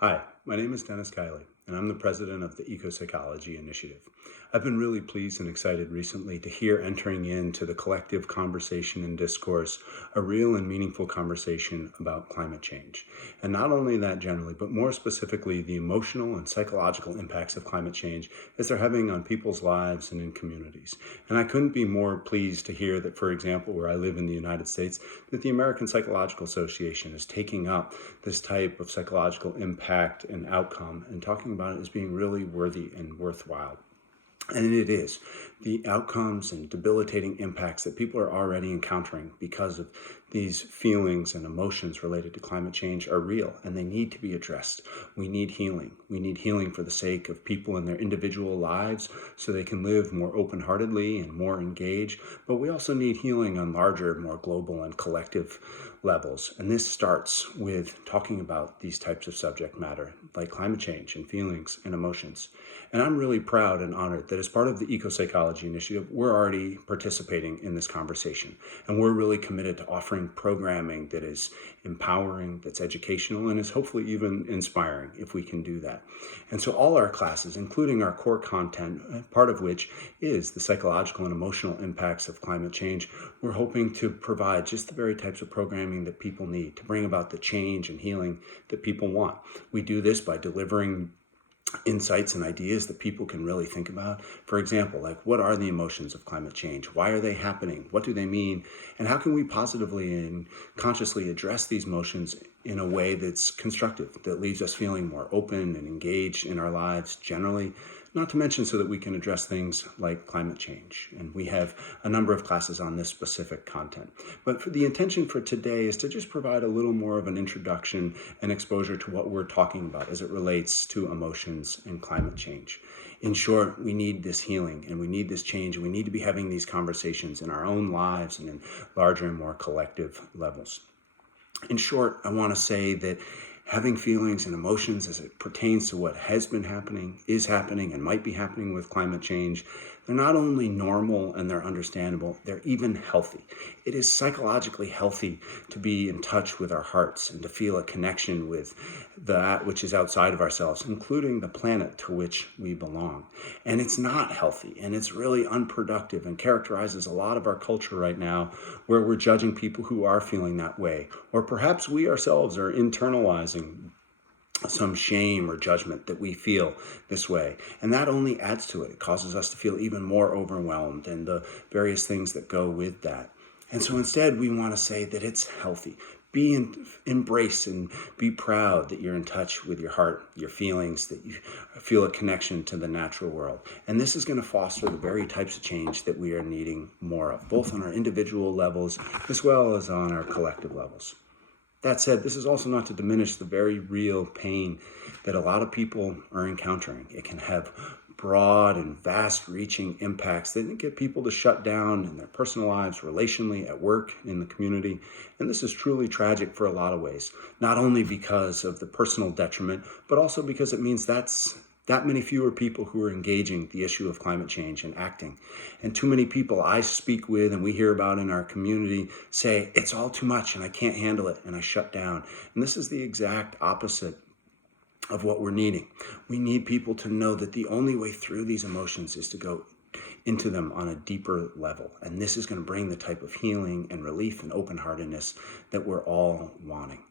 Hi, my name is Dennis Kiley, and I'm the president of the EcoPsychology Initiative. I've been really pleased and excited recently to hear entering into the collective conversation and discourse a real and meaningful conversation about climate change. And not only that generally, but more specifically, the emotional and psychological impacts of climate change as they're having on people's lives and in communities. And I couldn't be more pleased to hear that, for example, where I live in the United States, that the American Psychological Association is taking up this type of psychological impact and outcome and talking about it as being really worthy and worthwhile. And it is. The outcomes and debilitating impacts that people are already encountering because of these feelings and emotions related to climate change are real, and they need to be addressed. We need healing. We need healing for the sake of people in their individual lives so they can live more open-heartedly and more engaged. But we also need healing on larger, more global and collective levels. And this starts with talking about these types of subject matter, like climate change and feelings and emotions. And I'm really proud and honored that as part of the EcoPsychology Initiative, we're already participating in this conversation. And we're really committed to offering programming that is empowering, that's educational, and is hopefully even inspiring if we can do that. And so all our classes, including our core content, part of which is the psychological and emotional impacts of climate change, we're hoping to provide just the very types of programming that people need to bring about the change and healing that people want. We do this by delivering insights and ideas that people can really think about. For example, like, what are the emotions of climate change? Why are they happening? What do they mean? And how can we positively and consciously address these emotions in a way that's constructive, that leaves us feeling more open and engaged in our lives generally, not to mention so that we can address things like climate change. And we have a number of classes on this specific content. But for the intention for today is to just provide a little more of an introduction and exposure to what we're talking about as it relates to emotions and climate change. In short, we need this healing and we need this change, and we need to be having these conversations in our own lives and in larger and more collective levels. In short, I want to say that having feelings and emotions as it pertains to what has been happening, is happening, and might be happening with climate change, they're not only normal and they're understandable, they're even healthy. It is psychologically healthy to be in touch with our hearts and to feel a connection with that which is outside of ourselves, including the planet to which we belong. And it's not healthy, and it's really unproductive and characterizes a lot of our culture right now, where we're judging people who are feeling that way, or perhaps we ourselves are internalizing some shame or judgment that we feel this way. And that only adds to it. It causes us to feel even more overwhelmed and the various things that go with that. And so instead, we want to say that it's healthy. Embrace and be proud that you're in touch with your heart, your feelings, that you feel a connection to the natural world. And this is going to foster the very types of change that we are needing more of, both on our individual levels as well as on our collective levels. That said, this is also not to diminish the very real pain that a lot of people are encountering. It can have broad and vast-reaching impacts that get people to shut down in their personal lives, relationally, at work, in the community. And this is truly tragic for a lot of ways, not only because of the personal detriment, but also because it means that many fewer people who are engaging the issue of climate change and acting. And too many people I speak with and we hear about in our community say, it's all too much and I can't handle it, and I shut down. And this is the exact opposite of what we're needing. We need people to know that the only way through these emotions is to go into them on a deeper level. And this is going to bring the type of healing and relief and open-heartedness that we're all wanting.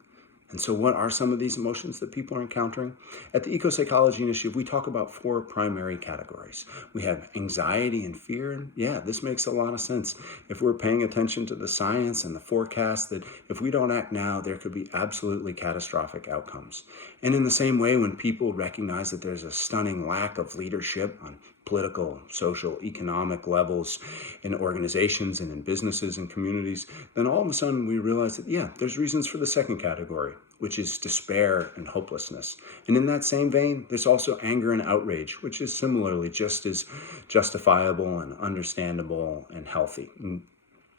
And so what are some of these emotions that people are encountering? At the EcoPsychology Initiative, we talk about 4 primary categories. We have anxiety and fear. Yeah, this makes a lot of sense. If we're paying attention to the science and the forecast that if we don't act now, there could be absolutely catastrophic outcomes. And in the same way, when people recognize that there's a stunning lack of leadership on political, social, economic levels in organizations and in businesses and communities, then all of a sudden we realize that, yeah, there's reasons for the second category, which is despair and hopelessness. And in that same vein, there's also anger and outrage, which is similarly just as justifiable and understandable and healthy.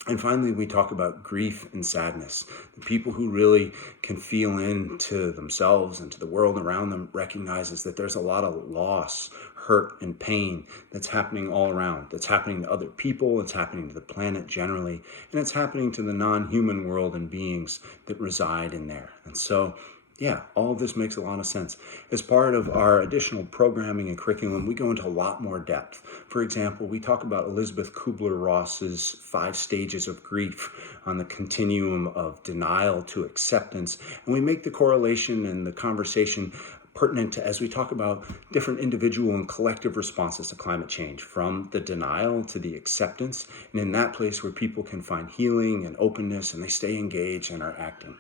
And finally, we talk about grief and sadness. The people who really can feel into themselves and to the world around them recognizes that there's a lot of loss, hurt, and pain that's happening all around. That's happening to other people, it's happening to the planet generally, and it's happening to the non-human world and beings that reside in there. And so Yeah, all of this makes a lot of sense. As part of our additional programming and curriculum, we go into a lot more depth. For example, we talk about Elizabeth Kubler-Ross's 5 stages of grief on the continuum of denial to acceptance. And we make the correlation and the conversation pertinent to, as we talk about different individual and collective responses to climate change, from the denial to the acceptance, and in that place where people can find healing and openness and they stay engaged and are acting.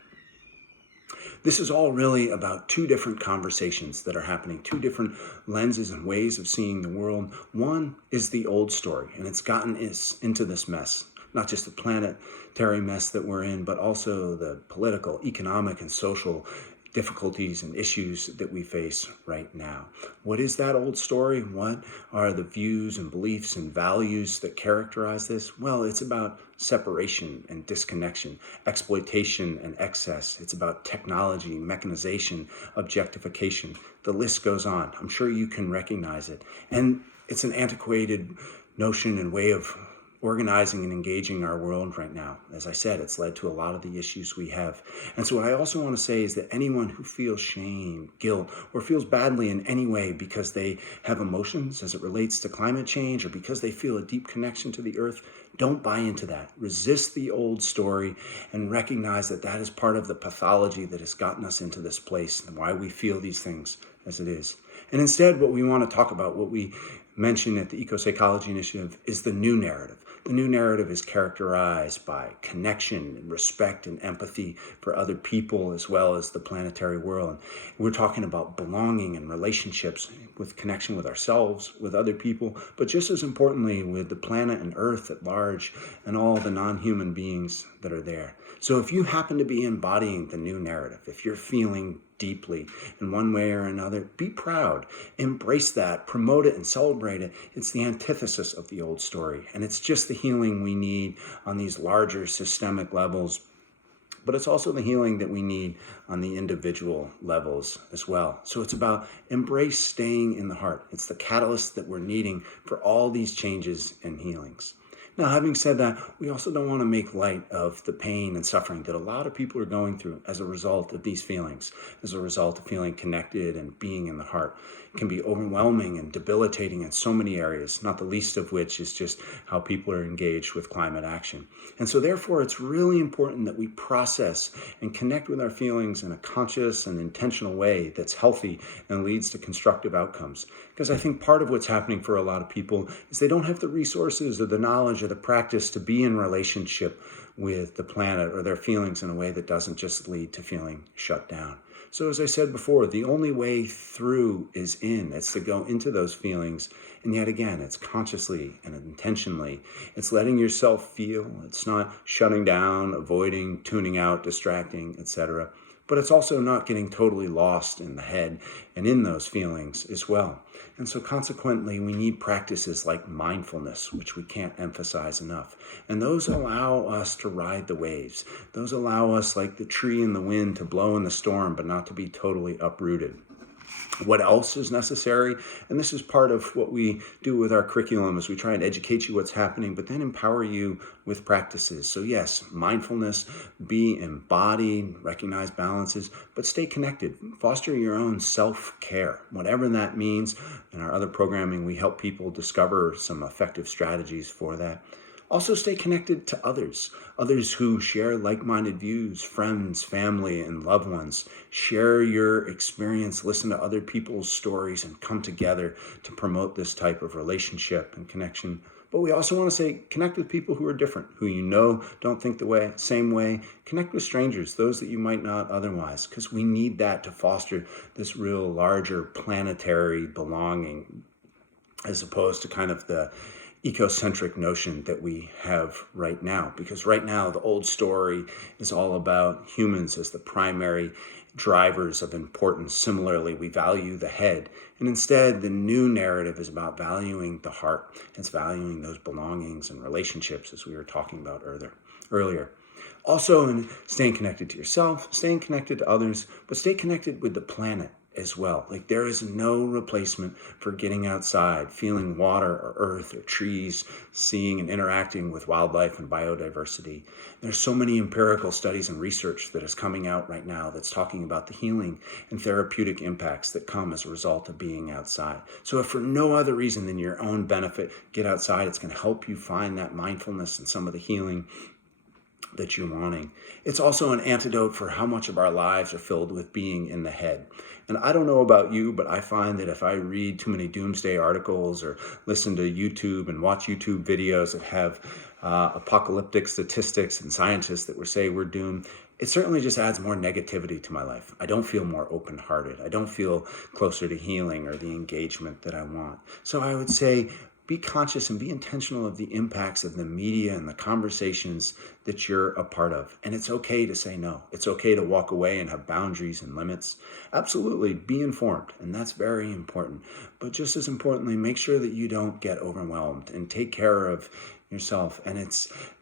This is all really about 2 different conversations that are happening, 2 different lenses and ways of seeing the world. One is the old story, and it's gotten us into this mess, not just the planetary mess that we're in, but also the political, economic, and social difficulties and issues that we face right now. What is that old story? What are the views and beliefs and values that characterize this? Well, it's about separation and disconnection, exploitation and excess. It's about technology, mechanization, objectification. The list goes on. I'm sure you can recognize it. And it's an antiquated notion and way of organizing and engaging our world right now. As I said, it's led to a lot of the issues we have. And so what I also want to say is that anyone who feels shame, guilt, or feels badly in any way because they have emotions as it relates to climate change or because they feel a deep connection to the earth, don't buy into that. Resist the old story and recognize that that is part of the pathology that has gotten us into this place and why we feel these things as it is. And instead, what we want to talk about, what we mentioned at the EcoPsychology Initiative, is the new narrative. The new narrative is characterized by connection and respect and empathy for other people as well as the planetary world. And we're talking about belonging and relationships with connection with ourselves, with other people, but just as importantly with the planet and Earth at large and all the non-human beings that are there. So if you happen to be embodying the new narrative, if you're feeling deeply in one way or another, be proud, embrace that, promote it and celebrate it. It's the antithesis of the old story. And it's just the healing we need on these larger systemic levels, but it's also the healing that we need on the individual levels as well. So it's about embrace staying in the heart. It's the catalyst that we're needing for all these changes and healings. Now, having said that, we also don't want to make light of the pain and suffering that a lot of people are going through as a result of these feelings, as a result of feeling connected and being in the heart. It can be overwhelming and debilitating in so many areas, not the least of which is just how people are engaged with climate action. And so therefore, it's really important that we process and connect with our feelings in a conscious and intentional way that's healthy and leads to constructive outcomes. Because I think part of what's happening for a lot of people is they don't have the resources or the knowledge or the practice to be in relationship with the planet or their feelings in a way that doesn't just lead to feeling shut down. So as I said before, the only way through is in. It's to go into those feelings. And yet again, it's consciously and intentionally. It's letting yourself feel. It's not shutting down, avoiding, tuning out, distracting, etc. But it's also not getting totally lost in the head and in those feelings as well. And so consequently, we need practices like mindfulness, which we can't emphasize enough. And those allow us to ride the waves. Those allow us, like the tree in the wind, to blow in the storm, but not to be totally uprooted. What else is necessary? And this is part of what we do with our curriculum, is we try and educate you what's happening, but then empower you with practices. So yes, mindfulness, be embodied, recognize balances, but stay connected. Foster your own self-care, whatever that means. In our other programming, we help people discover some effective strategies for that. Also stay connected to others who share like-minded views, friends, family, and loved ones. Share your experience, listen to other people's stories, and come together to promote this type of relationship and connection. But we also want to say connect with people who are different, who you know don't think the same way. Connect with strangers, those that you might not otherwise, because we need that to foster this real larger planetary belonging, as opposed to kind of the ecocentric notion that we have right now. Because right now, the old story is all about humans as the primary drivers of importance. Similarly, we value the head. And instead, the new narrative is about valuing the heart. It's valuing those belongings and relationships, as we were talking about earlier. Also, in staying connected to yourself, staying connected to others, but stay connected with the planet as well. Like, there is no replacement for getting outside, feeling water or earth or trees, seeing and interacting with wildlife and biodiversity. There's so many empirical studies and research that is coming out right now that's talking about the healing and therapeutic impacts that come as a result of being outside. So if for no other reason than your own benefit, get outside. It's going to help you find that mindfulness and some of the healing that you're wanting. It's also an antidote for how much of our lives are filled with being in the head. And I don't know about you, but I find that if I read too many doomsday articles or listen to YouTube and watch YouTube videos that have apocalyptic statistics and scientists that would say we're doomed, it certainly just adds more negativity to my life. I don't feel more open-hearted. I don't feel closer to healing or the engagement that I want. So I would say, be conscious and be intentional of the impacts of the media and the conversations that you're a part of. And it's okay to say no. It's okay to walk away and have boundaries and limits. Absolutely, be informed, and that's very important. But just as importantly, make sure that you don't get overwhelmed and take care of yourself. And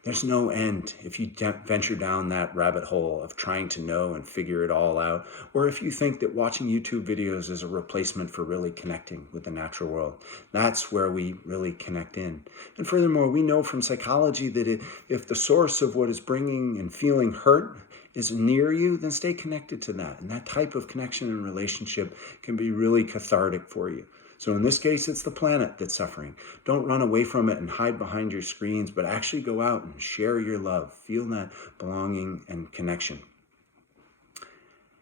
there's no end if you venture down that rabbit hole of trying to know and figure it all out, or if you think that watching YouTube videos is a replacement for really connecting with the natural world. That's where we really connect in. And furthermore, we know from psychology that if the source of what is bringing and feeling hurt is near you, then stay connected to that. And that type of connection and relationship can be really cathartic for you. So in this case, it's the planet that's suffering. Don't run away from it and hide behind your screens, but actually go out and share your love. Feel that belonging and connection.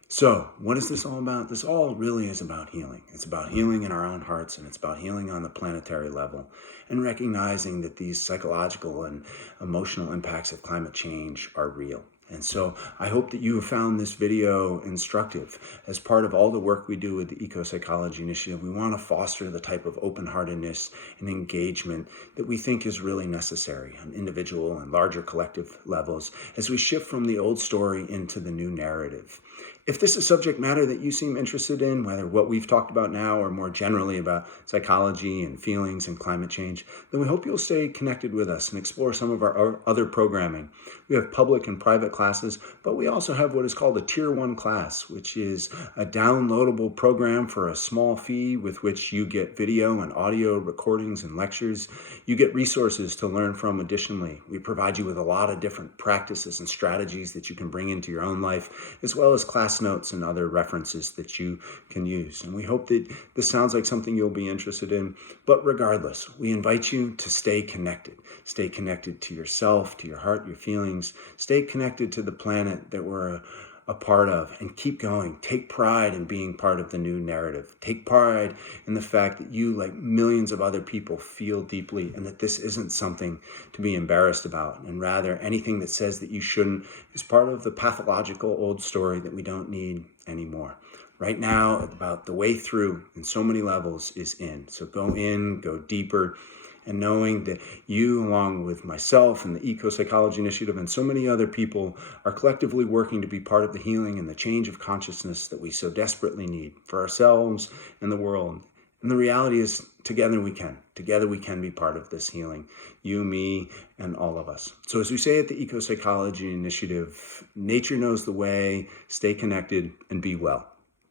So what is this all about? This all really is about healing. It's about healing in our own hearts, and it's about healing on the planetary level, and recognizing that these psychological and emotional impacts of climate change are real. And so I hope that you have found this video instructive. As part of all the work we do with the EcoPsychology Initiative, we want to foster the type of open-heartedness and engagement that we think is really necessary on individual and larger collective levels as we shift from the old story into the new narrative. If this is subject matter that you seem interested in, whether what we've talked about now or more generally about psychology and feelings and climate change, then we hope you'll stay connected with us and explore some of our other programming. We have public and private classes, but we also have what is called a Tier 1 class, which is a downloadable program for a small fee with which you get video and audio recordings and lectures. You get resources to learn from additionally. We provide you with a lot of different practices and strategies that you can bring into your own life, as well as class notes and other references that you can use. And we hope that this sounds like something you'll be interested in. But regardless, we invite you to stay connected. Stay connected to yourself, to your heart, your feelings. Stay connected to the planet that we're a part of, and keep going. Take pride in being part of the new narrative. Take pride in the fact that you, like millions of other people, feel deeply, and that this isn't something to be embarrassed about. And rather, anything that says that you shouldn't is part of the pathological old story that we don't need anymore. Right now, about the way through in so many levels is in. So go in, go deeper, and knowing that you, along with myself and the EcoPsychology Initiative and so many other people, are collectively working to be part of the healing and the change of consciousness that we so desperately need for ourselves and the world. And the reality is, together we can. Together we can be part of this healing. You, me, and all of us. So as we say at the EcoPsychology Initiative, nature knows the way, stay connected, and be well.